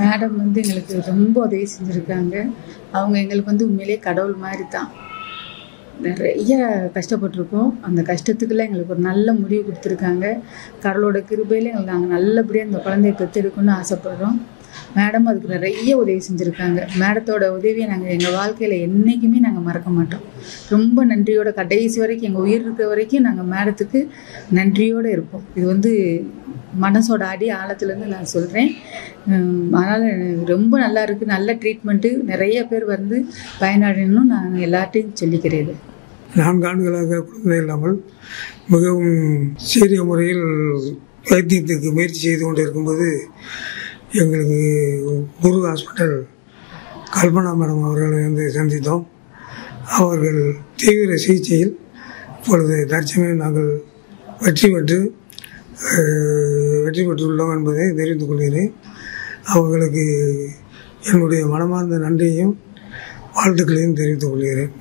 Madam வந்து எங்களுக்கு ரொம்ப உதவி செஞ்சுருக்காங்க. அவங்க எங்களுக்கு வந்து உண்மையிலேயே கடவுள் மாதிரி தான். நிறைய கஷ்டப்பட்டுருக்கோம். அந்த கஷ்டத்துக்குள்ள எங்களுக்கு ஒரு நல்ல முடிவு கொடுத்துருக்காங்க. கடவுளோட கிருபையில எங்களுக்கு நாங்கள் நல்லபடியாக இந்த குழந்தைய பெற்றெடுக்கணும்னு ஆசைப்படுறோம். மேடம் அதுக்கு நிறைய உதவி செஞ்சுருக்காங்க. மேடத்தோட உதவியை நாங்கள் எங்கள் வாழ்க்கையில் என்றைக்குமே நாங்கள் மறக்க மாட்டோம். ரொம்ப நன்றியோட கடைசி வரைக்கும் எங்கள் உயிர் இருக்கிற வரைக்கும் நாங்கள் மேடத்துக்கு நன்றியோடு இருப்போம். இது வந்து மனசோட அடி ஆழத்துலேருந்து நான் சொல்கிறேன். அதனால் ரொம்ப நல்லா இருக்குது. நல்ல ட்ரீட்மெண்ட்டு நிறைய பேர் வந்து பயனடையணும்னு நான் எல்லார்ட்டையும் சொல்லிக்கிறேன். இது 4 ஆண்டுகளாக குழந்தை இல்லாமல் மிகவும் சீரிய முறையில் வைத்தியத்துக்கு முயற்சி செய்து கொண்டு இருக்கும்போது எங்களுக்கு குரு ஹாஸ்பிட்டல் கல்பனா மேடம் அவர்களை வந்து சந்தித்தோம். அவர்கள் தீவிர சிகிச்சையில் இப்பொழுது தற்சமயம் நாங்கள் வெற்றி பெற்றுள்ளோம் என்பதை தெரிவித்துக் கொள்கிறேன். அவர்களுக்கு என்னுடைய மனமார்ந்த நன்றியையும் வாழ்த்துக்களையும் தெரிவித்துக் கொள்கிறேன்.